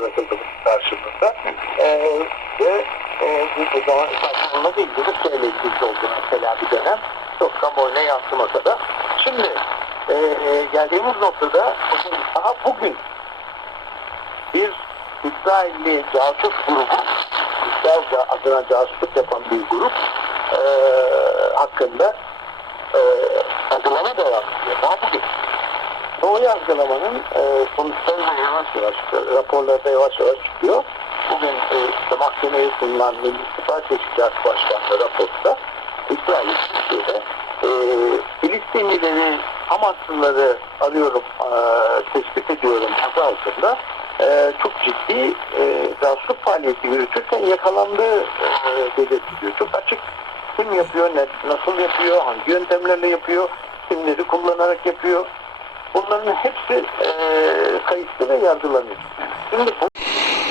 bırakıldı bu karşımızda. E, ve e, bu, zaman onunla değil, Rusya ile ilgili oldu mesela bir dönem. Çok kamuoyuna yansımasa da. Şimdi e, geldiğimiz noktada daha bugün bir İsrailli casus grubu, İsrail adına casusluk yapan bir grup e, hakkında e, yargılama devam ediyor. Daha bugün. O yargılamanın e, sonuçları da yavaş yavaş, raporlarda yavaş yavaş çıkıyor. Bugün e, işte mahkemeye sunulan Milli İstihbarat Teşkilatı Başkanlığı raporunda İsrail Türkiye'de e, Filistinlileri Hamaslıları arıyorum, e, tespit ediyorum adı altında e, çok ciddi e, casusluk faaliyeti yürütürken yakalandığı e, belirtiliyor. Çok açık kim yapıyor, ne, nasıl yapıyor, hangi yöntemlerle yapıyor, kimleri kullanarak yapıyor. Bunların hepsi e, kayıtlı ve yargılanıyor. Şimdi bu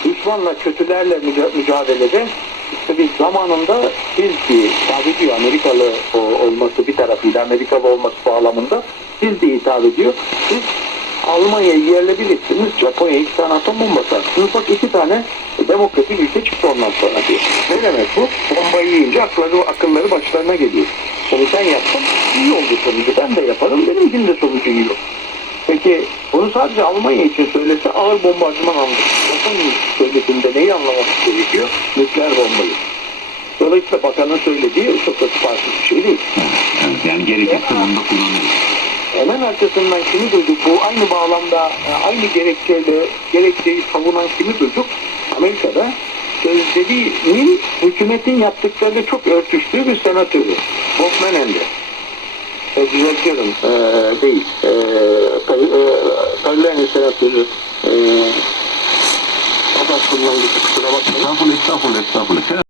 düşmanla, kötülerle müca- mücadelede işte biz zamanında Hilti, tabi ediyor Amerikalı olması bir tarafıyla Amerikalı olması bağlamında Hilti hitap ediyor. Siz Almanya'yı yerle bir ettiniz, iki tane atom bombası attınız. Bak iki tane demokratik ülke çıktı ondan sonra diyor. Ne demek bu? Bombayı yiyince akılları, akılları başlarına geliyor. Bunu sen yaptın, iyi oldu sonucu. Ben de yaparım, benimkinin de sonucu iyi olur. Peki bunu sadece Almanya için söylese ağır bombardıman anlar. Japonya söylediğinde neyi anlaması gerekiyor? Nükleer bombayı. Dolayısıyla bakanın söylediği çok da farklı bir şey değil. Evet, yani gerekirse bunu da kullanırız. Hemen arkasından kimi duyduk? Bu aynı bağlamda e, aynı gerekçeyle gerekçeyi savunan kimi duyduk? Amerika'da sözlerinin hükümetin yaptıklarıyla çok örtüştüğü bir senatörü. Bob Menendez. E, düzeltiyorum. E, değil. E, Senatörü. E, o da kullanıldı. Kusura bakmayın. Estağfurullah, estağfurullah, estağfurullah.